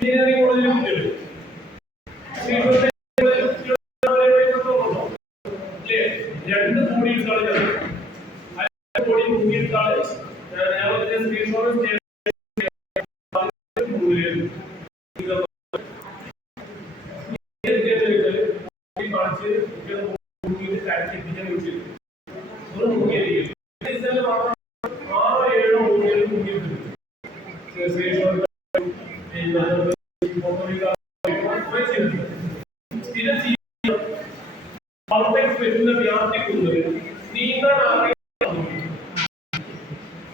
Engineering കോളേജിലും കുട്ടികൾ രണ്ട് കോടിയിട്ടാണ് കോടി മുങ്ങിയിട്ടാണ് ഞങ്ങളുടെ സ്ക്രീൻഷോട്ട് വരുന്ന വ്യാപ്തിക്കുന്നത് നീന്താൻ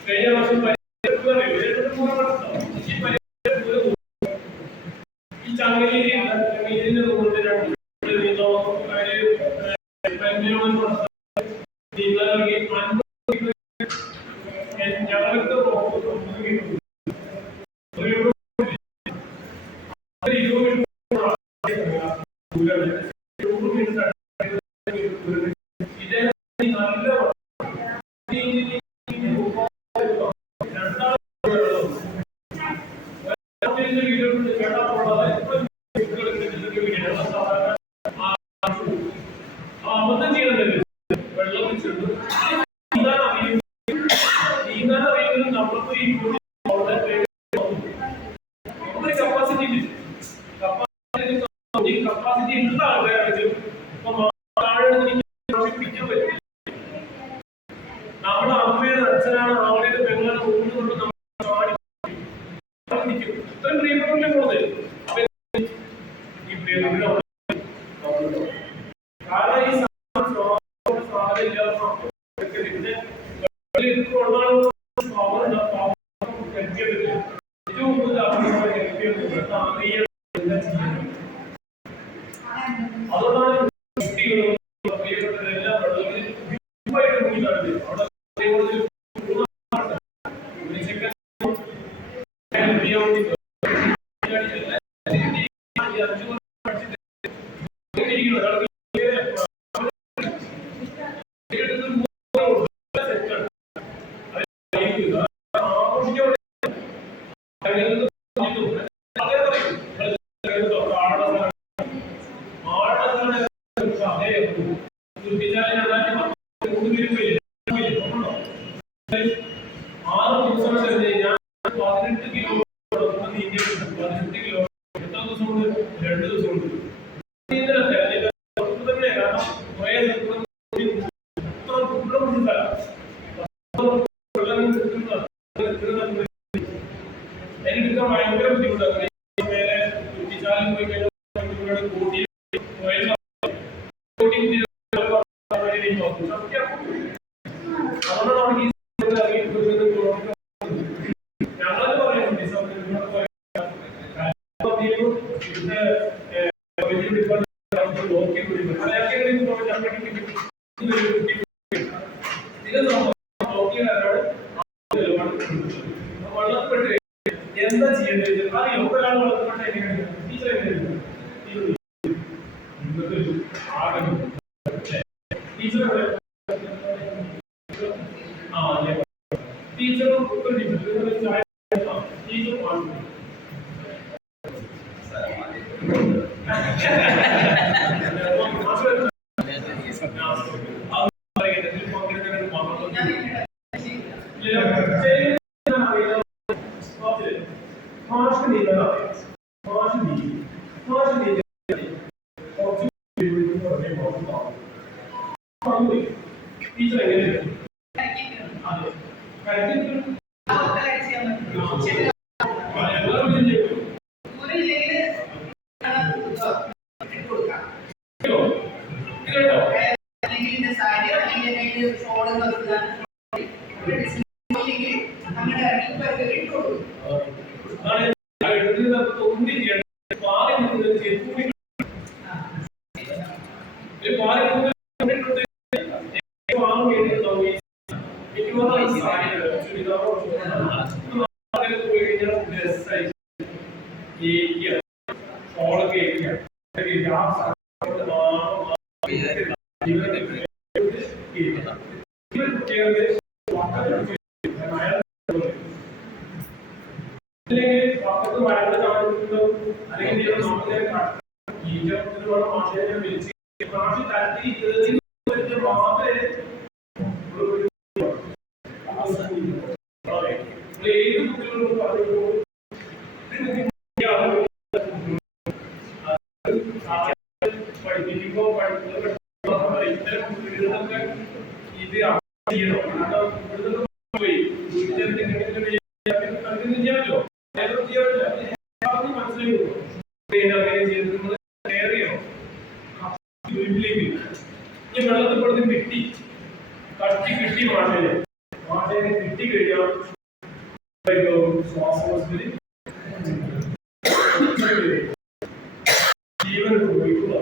കഴിഞ്ഞ വർഷം ഈ ചങ്ങലിന്റെ നമ്മുടെ അമ്മയുടെ അച്ഛനാണ് അവളുടെ പെങ്ങളാണ് കൊണ്ട് ഇത്രയും പ്രിയപ്പെട്ട പോകുന്നത് ഈ പ്രിയപ്പെട്ട കാരണം ഈ അതുകൊണ്ടാണ് ഭയങ്കര ബുദ്ധിമുട്ടാണ്. എന്താ ചെയ്യേണ്ടത്? അറിയോ ഒരാൾ വളർത്തപ്പെട്ട എങ്ങനെയാണ് ടീച്ചർ എങ്ങനെയാണ് ടീച്ചർ ടീച്ചർ എങ്ങനെയാണ് അല്ലെങ്കിൽ പക്കത്ത് മരങ്ങൾ കാണുന്നുണ്ടാവും, അല്ലെങ്കിൽ ഈ ഈജപ്തിലുള്ള ഭാഷയെ വിളിച്ച് ഭാഷ തരത്തിൽ മാത്രമേ ഏത് കുട്ടികളോട് പറഞ്ഞു പഠിപ്പിക്കുമ്പോ ഇത്തരം കുട്ടികളൊക്കെ ഇത് ചെയ്യണം. കാരണം ചെയ്യാമല്ലോ, മനസ്സിലായി വെള്ളത്തിൽ കിട്ടി കട്ടി കിട്ടി മാഷേനെ കിട്ടി കഴിഞ്ഞാൽ ശ്വാസകോശത്തിൽ ജീവൻ ഉപയോഗിക്കുക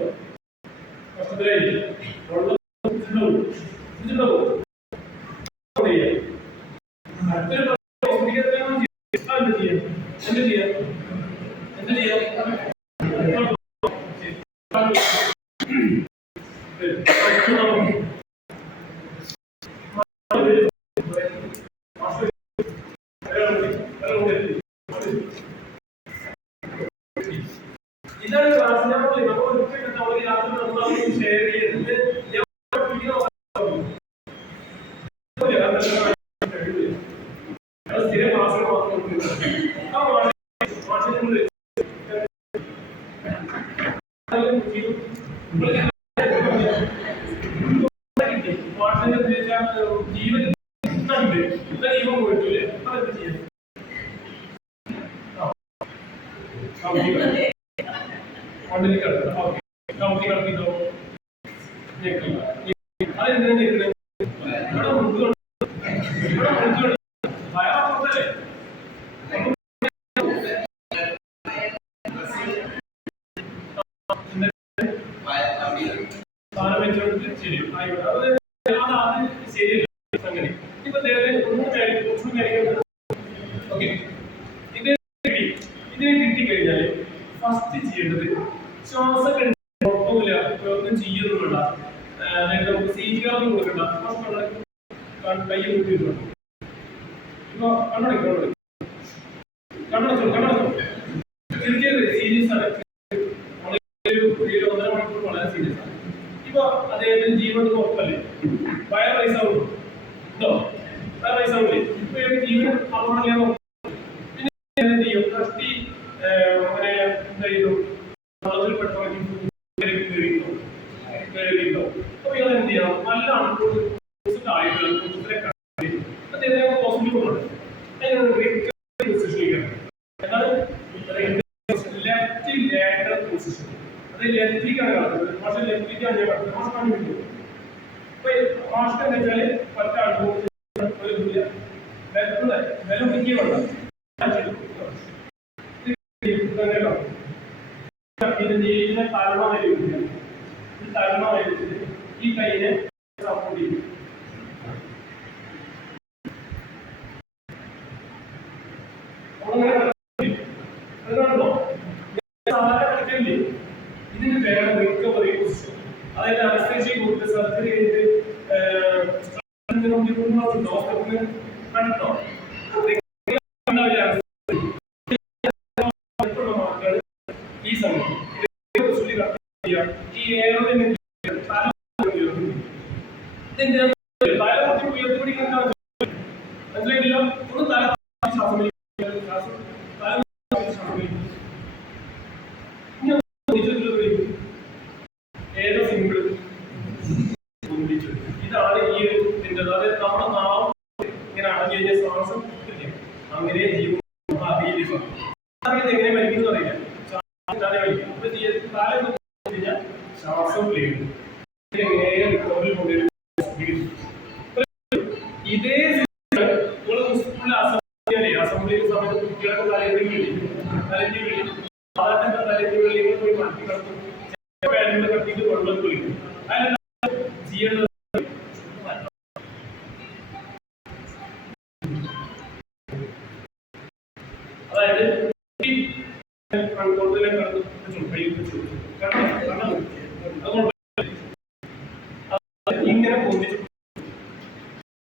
ഇതാണ് ക്ലാസ്. ഞാൻ ഷെയർ ചെയ്തിട്ട് സ്ഥിരം ക്ലാസ് ജീവൻ ജീവൻ പോയിട്ടില്ലേ അതെന്ത് ചെയ്യാം? അതെന്തിനാ ഞെക്കുന്നത്? ഇവിടെ മുറുക്കുണ്ട്, ഇവിടെ മുറുക്കുണ്ട്, ഭയമാക്കല്ലേ? സാധനം വെച്ചോണ്ട് ശരിയും ആയിക്കോട്ടെ. അത് ശരിയല്ല അങ്ങനെ. ഇപ്പൊ ഒന്നും കാര്യം ഓക്കെ. ഇതിനെ കിട്ടിക്കഴിഞ്ഞാൽ ഫസ്റ്റ് ചെയ്യേണ്ടത് ശ്വാസം കുഴപ്പമില്ല, ഒന്നും ചെയ്യൊന്നും വേണ്ട, അതായത് നമുക്ക് സീറ്റുകാർക്ക് കൊടുക്കണ്ട, കൈ കൂട്ടിയിട്ടുണ്ട്. ഇപ്പൊ കണ്ണടച്ചോളൂ, തീർച്ചയായും സീരിയസ് ആണ്. 1.5 മണിക്കൂർ വളരെ സീരിയസ് ആണ്. ഇപ്പൊ അദ്ദേഹത്തിന് ജീവൻ ഉറപ്പല്ലേ, വയർ റൈസാവുള്ളൂ ഉണ്ടോ? വയർ റൈസാവില്ലേ? ഇപ്പൊ ജീവൻ അപകടം പിന്നെ എന്ത് ചെയ്യും? കഷ്ടി അങ്ങനെ എന്താ ചെയ്തു വെള്ളത്തിൽപ്പെട്ട അപ്പൊ ഇയാൾ എന്ത് ചെയ്യണം? നല്ല ആളുകൾ ആയിട്ടുള്ള പോസിറ്റീവ് ഉണ്ട്. ലെഫ്റ്റ് ലാറ്ററൽ പൊസിഷൻ, അത് ലെഫ്റ്റിലേക്കാണ് കാണുന്നത്. പക്ഷെ ലെഫ്റ്റിലേക്കാണ് ഞാൻ കാണുന്നത്. മാഷ് കാണിക്കുന്നു. അപ്പൊ മാഷ്ക്ക് എന്താ വെച്ചാല് പറ്റാളുകൾ വില ഒതുക്കിയ വേണം ഇതിനെ തലമായി വെച്ചിട്ട് ഈ കൈയിനെ സപ്പോർട്ട് ചെയ്യും. ഇതിന് വേണം റിക്കവറി പൊസിഷൻ. അതായത് അനസ്തേഷ്യ കൊടുത്ത് സർജറി ചെയ്ത് ഡോക്ടറിന് കണ്ടോ ഈ സമയം ഈ ഏറെ മനസ്സിലായിട്ടില്ല. ഒന്ന് തല ഏതോ സിമ്പിൾ ഇതാണ് ഈ ഒരു ഇതിൻ്റെ. അതായത് നമ്മുടെ നാം ഇങ്ങനെ അടഞ്ഞു കഴിഞ്ഞാൽ ശ്വാസം അങ്ങനെ ജീവൻ എങ്ങനെ മരിക്കുന്നു അറിയില്ല. ശ്വാസം ഇതേ അസംബ്ലി സമയത്ത് കുട്ടികളൊക്കെ തലഞ്ഞി സാധാരണ തലഞ്ഞി പോയി മാറ്റി കിടക്കും, കട്ടിട്ട് വെള്ളം കുളിക്കും. ചെയ്യേണ്ടത് അതായത് ഇങ്ങനെ പൊന്തിച്ചു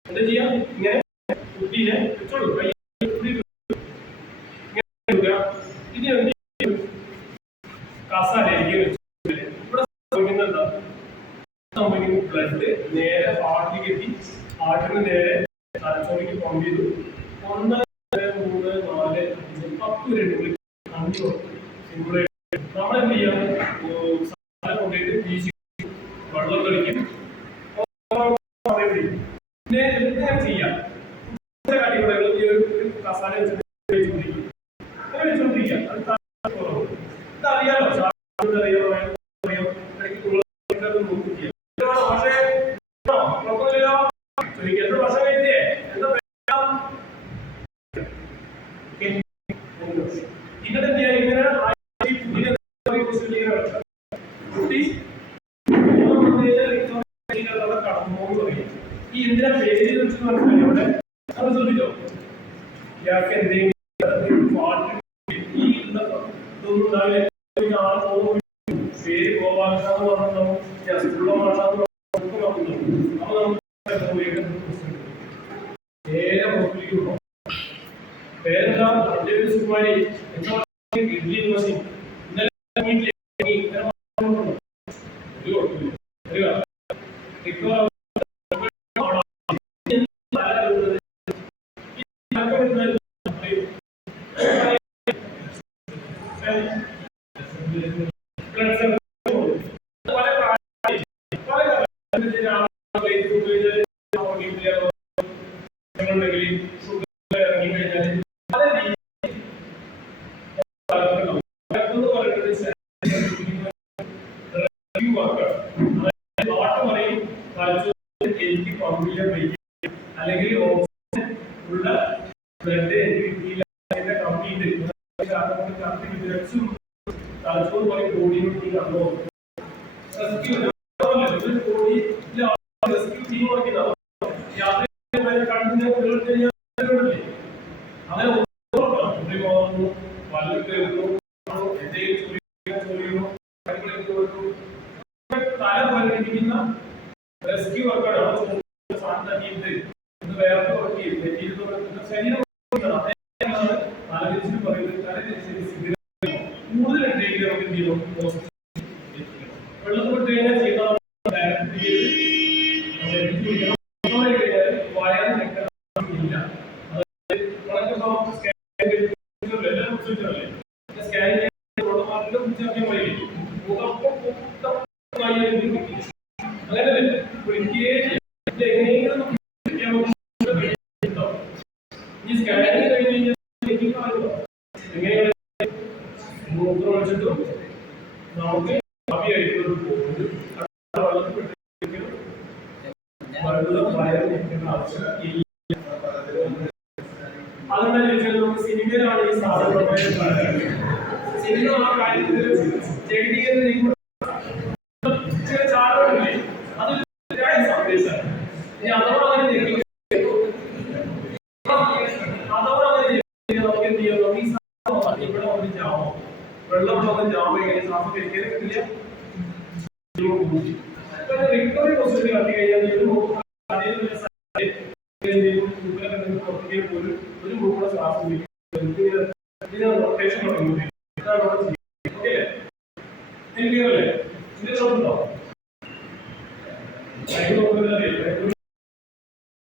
എന്താ ചെയ്യാ? ഇങ്ങനെ കുട്ടീനെ വെച്ചോളൂ. ഇനി എന്ത് ചെയ്യും? കസാരയിലേക്ക് ഇവിടെ സംഭവിക്കുന്നത് എന്താ? സംഭവിക്കുന്നത് ബ്ലഡ് നേരെ ഹാർട്ടിലേക്ക് എത്തി, ഹാർട്ടിന് നേരെ തലച്ചോറിലേക്ക് പമ്പ് ചെയ്തു. 1, 2, 3, 4, 5, 10 മിനിറ്റ് സിമ്പിളായിട്ട് നമ്മളെന്ത് ചെയ്യാം? സാധനം കൊണ്ടുപോയിട്ട് വീശി വെള്ളം കളിക്കും. പിന്നെ എന്തെങ്കിലും ചെയ്യാം. കസാല വെച്ചുകൊണ്ടിരിക്കും. ഇതറിയാലോ, ഈ എന്തിനാ പേര് മനസ്സിലായി? അവിടെ ശ്രദ്ധിച്ചോ? ഇയാൾക്ക് എന്തെങ്കിലും പേര് ഗോപാലകൃഷ്ണ പറഞ്ഞോ, ജസ്റ്റുള്ള ഭാഷ പേരെന്താ? സുകുമാരി ഇഡ്ലി ദോശ അല്ലെങ്കിൽ ഓക്സിജൻ ഉള്ള ബ്ലഡ് കംപ്ലീറ്റ് തലച്ചോറ് പോലെ ബോഡിയോട് റെസ്ക്യൂ വർക്കാണ് ശരീരം വെള്ളത്തിൽ കഴിഞ്ഞാൽ ചെയ്ത നമുക്ക് അതുകൊണ്ടാണ് ചോദിച്ചാൽ നമുക്ക് സിനിമയിലാണ് ഈ സാധനം. സിനിമ ആ കാര്യത്തിൽ ചില ചാടകളില്ലേ, അത് സന്ദേശമാണ്. ഇനി അഥവാ അങ്ങനെ നമുക്ക് എന്ത് ചെയ്യാം? നമുക്ക് ഈ സാധനം ഇവിടെ വന്ന് ജാമോ, വെള്ളം വന്ന് ജാമോ എങ്ങനെ ശ്വാസം കഴിക്കാൻ റിക്കവറി പോസിബിലിറ്റി കത്തി കഴിഞ്ഞാൽ ഒരു ഗ്രൂപ്പിലെ ശ്വാസം റൊട്ടേഷൻ ഓക്കെ